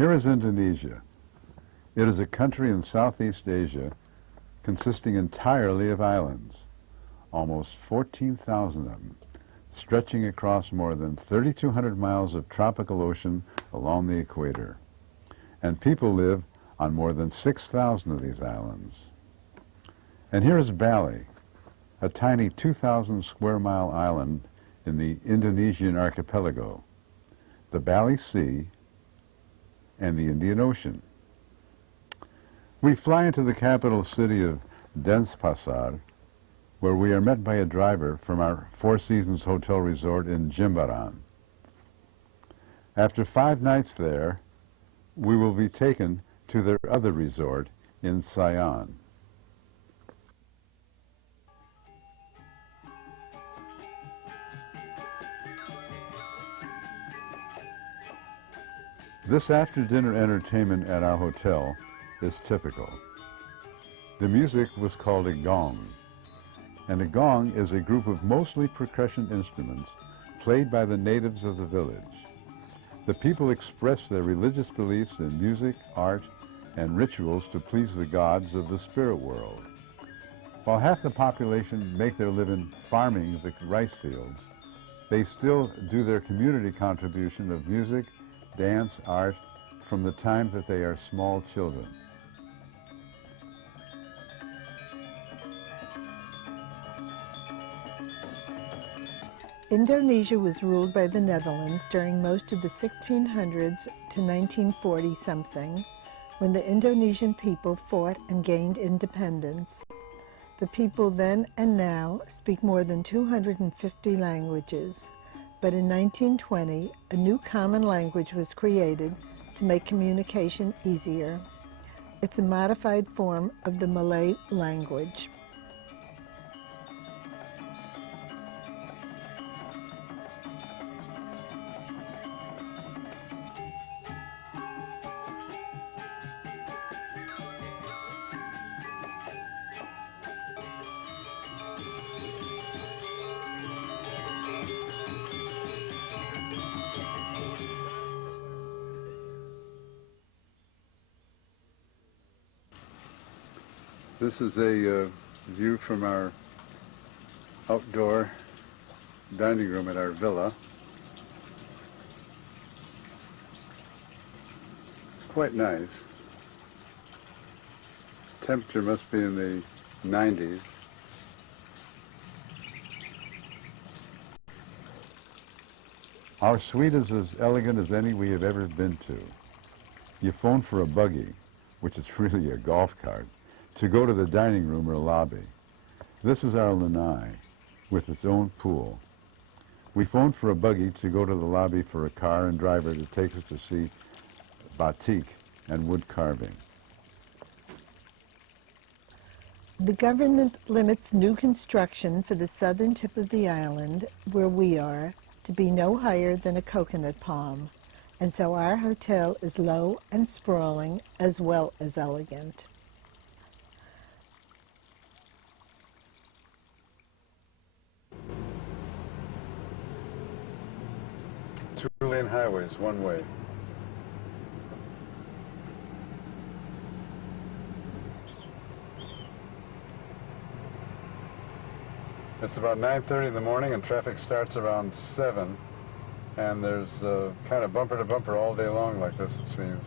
Here is Indonesia. It is a country in Southeast Asia consisting entirely of islands, almost 14,000 of them, stretching across more than 3,200 miles of tropical ocean along the equator. And people live on more than 6,000 of these islands. And here is Bali, a tiny 2,000 square mile island in the Indonesian archipelago, the Bali Sea, and the Indian Ocean. We fly into the capital city of Denpasar, where we are met by a driver from our Four Seasons Hotel Resort in Jimbaran. After 5 nights there, we will be taken to their other resort in Siam. This after-dinner entertainment at our hotel is typical. The music was called a gong, and a gong is a group of mostly percussion instruments played by the natives of the village. The people express their religious beliefs in music, art, and rituals to please the gods of the spirit world. While half the population make their living farming the rice fields, they still do their community contribution of music, dance, art, from the time that they are small children. Indonesia was ruled by the Netherlands during most of the 1600s to 1940-something, when the Indonesian people fought and gained independence. The people then and now speak more than 250 languages, but in 1920, a new common language was created to make communication easier. It's a modified form of the Malay language. This is a view from our outdoor dining room at our villa. It's quite nice. Temperature must be in the 90s. Our suite is as elegant as any we have ever been to. You phone for a buggy, which is really a golf cart, to go to the dining room or lobby. This is our lanai, with its own pool. We phoned for a buggy to go to the lobby for a car and driver to take us to see batik and wood carving. The government limits new construction for the southern tip of the island, where we are, to be no higher than a coconut palm, and so our hotel is low and sprawling as well as elegant. Two-lane highways, one way. It's about 9:30 in the morning and traffic starts around 7, and there's kind of bumper to bumper all day long like this, it seems.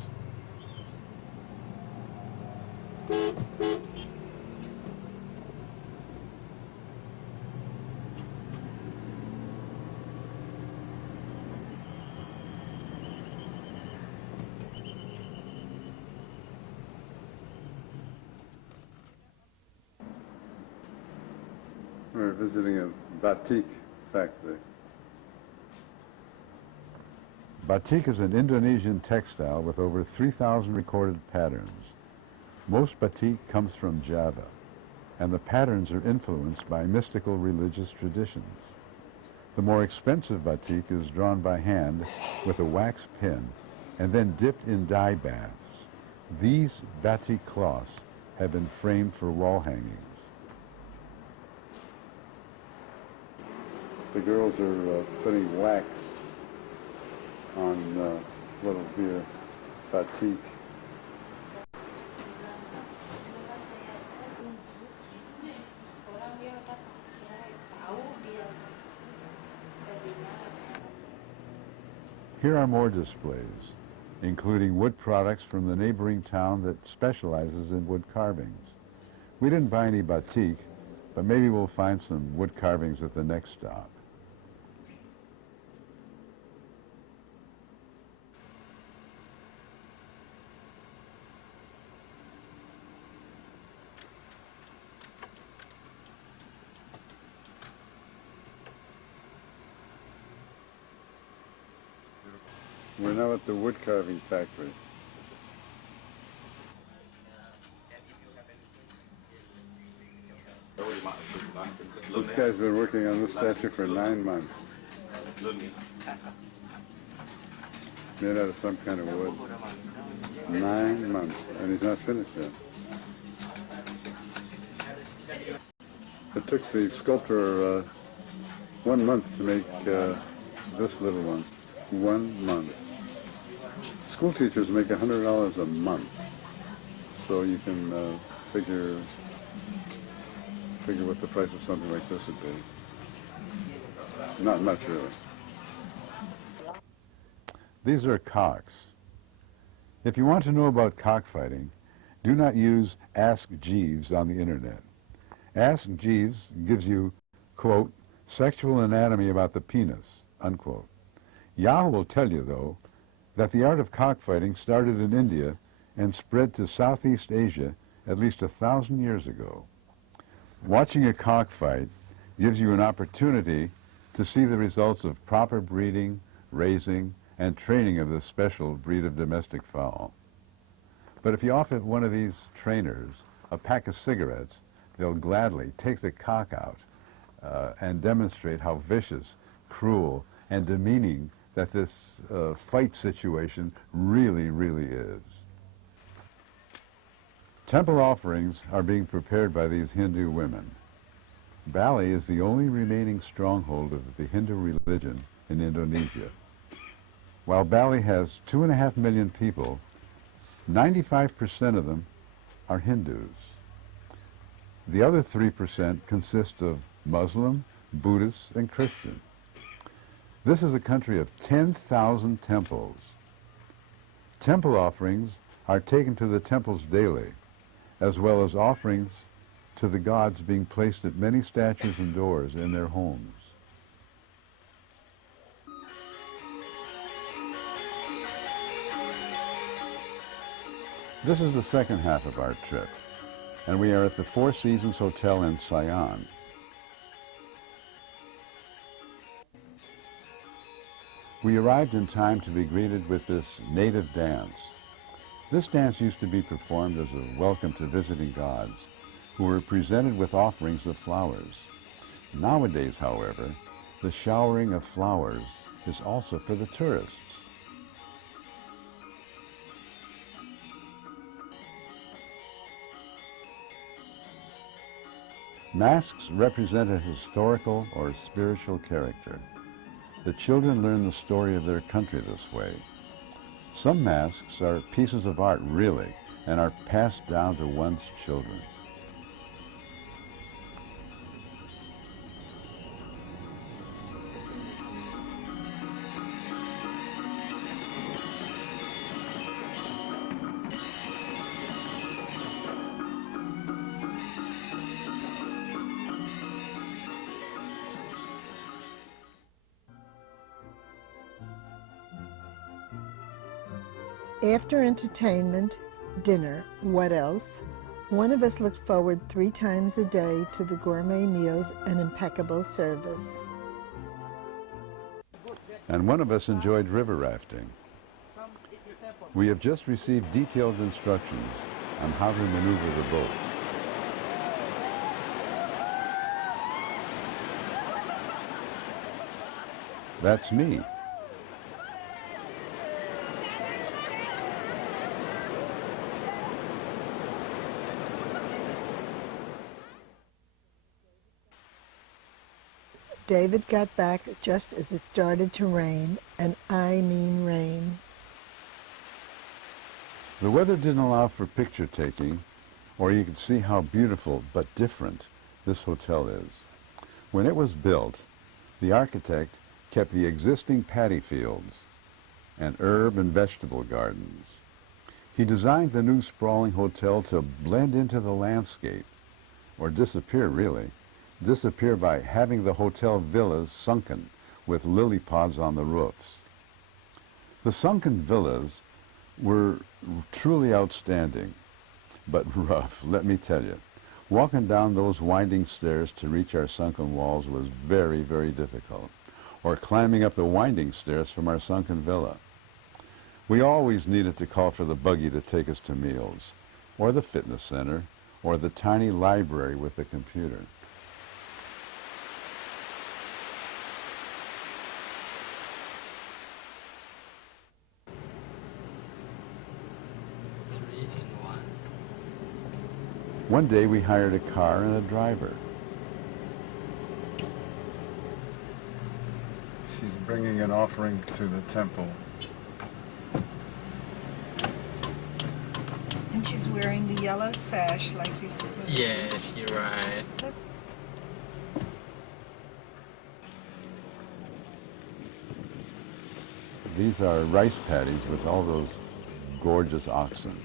We're visiting a batik factory. Batik is an Indonesian textile with over 3,000 recorded patterns. Most batik comes from Java, and the patterns are influenced by mystical religious traditions. The more expensive batik is drawn by hand with a wax pen and then dipped in dye baths. These batik cloths have been framed for wall hangings. The girls are putting wax on little beer batik. Here are more displays, including wood products from the neighboring town that specializes in wood carvings. We didn't buy any batik, but maybe we'll find some wood carvings at the next stop. We're now at the wood carving factory. This guy's been working on this statue for 9 months. Made out of some kind of wood. 9 months, and he's not finished yet. It took the sculptor 1 month to make this little one. 1 month. School teachers make $100 a month, so you can figure what the price of something like this would be. Not much, really. These are cocks. If you want to know about cockfighting, do not use Ask Jeeves on the internet. Ask Jeeves gives you, quote, sexual anatomy about the penis, unquote. Yahoo will tell you, though, that the art of cockfighting started in India and spread to Southeast Asia at least 1,000 years ago. Watching a cockfight gives you an opportunity to see the results of proper breeding, raising, and training of this special breed of domestic fowl. But if you offer one of these trainers a pack of cigarettes, they'll gladly take the cock out and demonstrate how vicious, cruel, and demeaning that this fight situation really, really is. Temple offerings are being prepared by these Hindu women. Bali is the only remaining stronghold of the Hindu religion in Indonesia. While Bali has 2.5 million people, 95% of them are Hindus. The other 3% consist of Muslim, Buddhist, and Christian. This is a country of 10,000 temples. Temple offerings are taken to the temples daily, as well as offerings to the gods being placed at many statues and doors in their homes. This is the second half of our trip, and we are at the Four Seasons Hotel in Siam. We arrived in time to be greeted with this native dance. This dance used to be performed as a welcome to visiting gods, who were presented with offerings of flowers. Nowadays, however, the showering of flowers is also for the tourists. Masks represent a historical or spiritual character. The children learn the story of their country this way. Some masks are pieces of art, really, and are passed down to one's children. After entertainment, dinner, what else? One of us looked forward 3 times a day to the gourmet meals and impeccable service. And one of us enjoyed river rafting. We have just received detailed instructions on how to maneuver the boat. That's me. David got back just as it started to rain, and I mean rain. The weather didn't allow for picture taking, or you could see how beautiful but different this hotel is. When it was built, the architect kept the existing paddy fields and herb and vegetable gardens. He designed the new sprawling hotel to blend into the landscape, or disappear really, disappear by having the hotel villas sunken with lily pods on the roofs. The sunken villas were truly outstanding, but rough, let me tell you. Walking down those winding stairs to reach our sunken walls was very, very difficult, or climbing up the winding stairs from our sunken villa. We always needed to call for the buggy to take us to meals, or the fitness center, or the tiny library with the computer. One day we hired a car and a driver. She's bringing an offering to the temple. And she's wearing the yellow sash like you're supposed to. Yes, you're right. These are rice paddies with all those gorgeous oxen.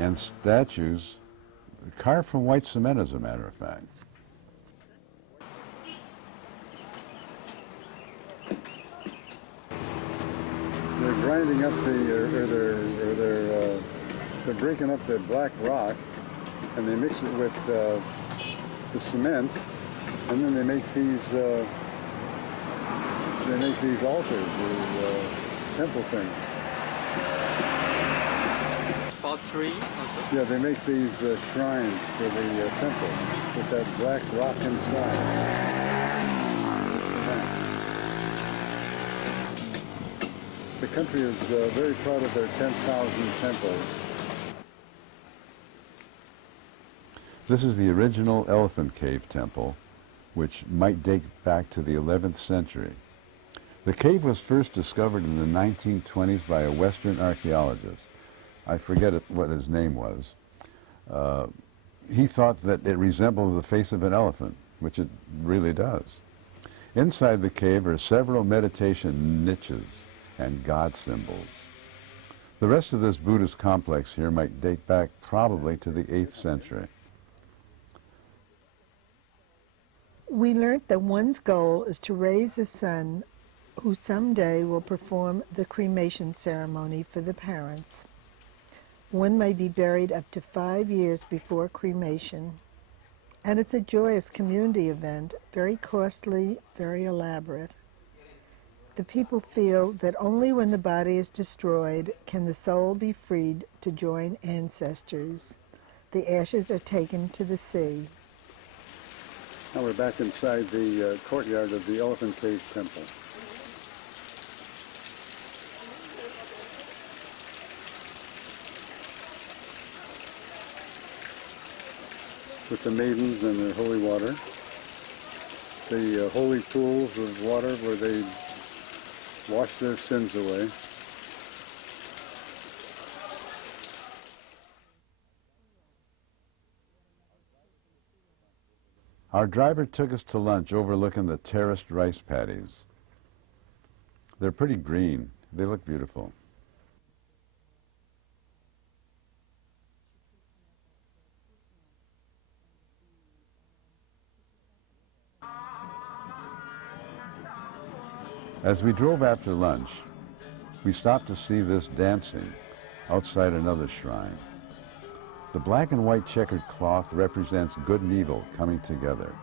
And statues carved from white cement, as a matter of fact. They're grinding up they're breaking up the black rock, and they mix it with the cement, and then they make these altars, the temple thing. Pottery. Yeah, they make these shrines for the temple with that black rock inside. The country is very proud of their 10,000 temples. This is the original Elephant Cave temple, which might date back to the 11th century. The cave was first discovered in the 1920s by a Western archaeologist. I forget what his name was. He thought that it resembled the face of an elephant, which it really does. Inside the cave are several meditation niches and god symbols. The rest of this Buddhist complex here might date back probably to the 8th century. We learnt that one's goal is to raise a son who someday will perform the cremation ceremony for the parents. One may be buried up to 5 years before cremation. And it's a joyous community event, very costly, very elaborate. The people feel that only when the body is destroyed can the soul be freed to join ancestors. The ashes are taken to the sea. Now we're back inside the courtyard of the Elephant Cave Temple. With the maidens and their holy water. The holy pools of water where they wash their sins away. Our driver took us to lunch overlooking the terraced rice paddies. They're pretty green. They look beautiful. As we drove after lunch, we stopped to see this dancing outside another shrine. The black and white checkered cloth represents good and evil coming together.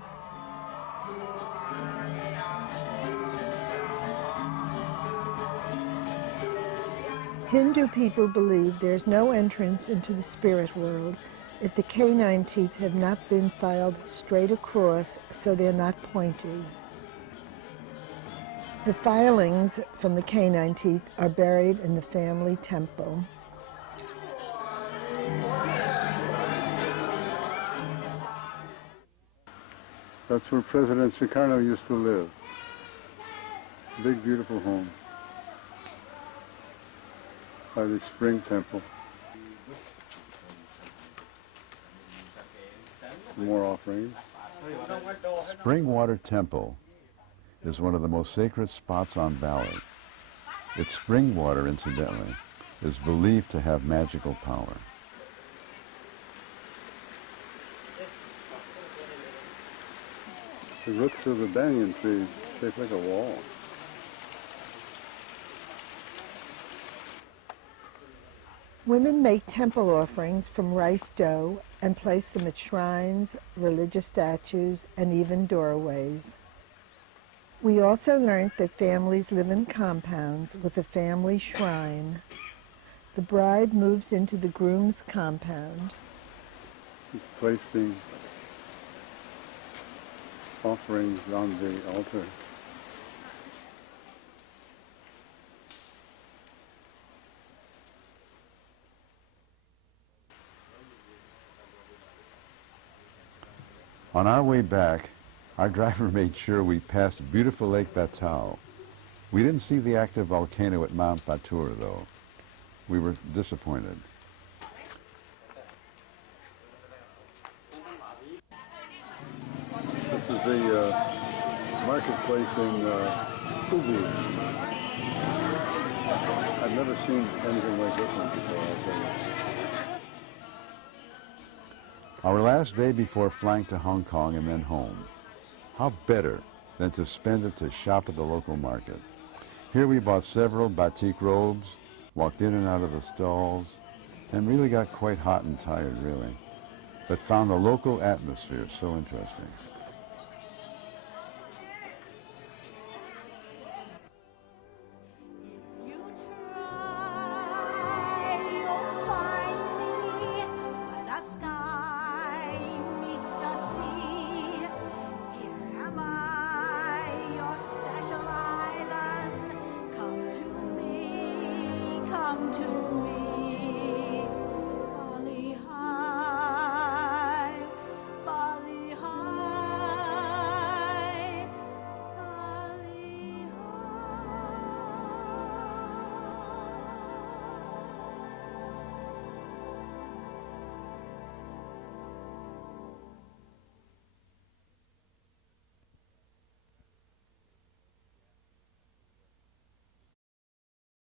Hindu people believe there's no entrance into the spirit world if the canine teeth have not been filed straight across so they're not pointy. The filings from the canine teeth are buried in the family temple. That's where President Sukarno used to live. Big, beautiful home by the spring temple. Some more offerings. Springwater Temple is one of the most sacred spots on Bali. Its spring water, incidentally, is believed to have magical power. The roots of the banyan trees shaped like a wall. Women make temple offerings from rice dough and place them at shrines, religious statues, and even doorways. We also learned that families live in compounds with a family shrine. The bride moves into the groom's compound. He's placing offerings on the altar. On our way back, our driver made sure we passed beautiful Lake Batao. We didn't see the active volcano at Mount Batur, though. We were disappointed. This is the marketplace in Ubud. I've never seen anything like this one before, I'll tell you. Our last day before flying to Hong Kong and then home. How better than to spend it to shop at the local market. Here we bought several batik robes, walked in and out of the stalls, and really got quite hot and tired, really. But found the local atmosphere so interesting.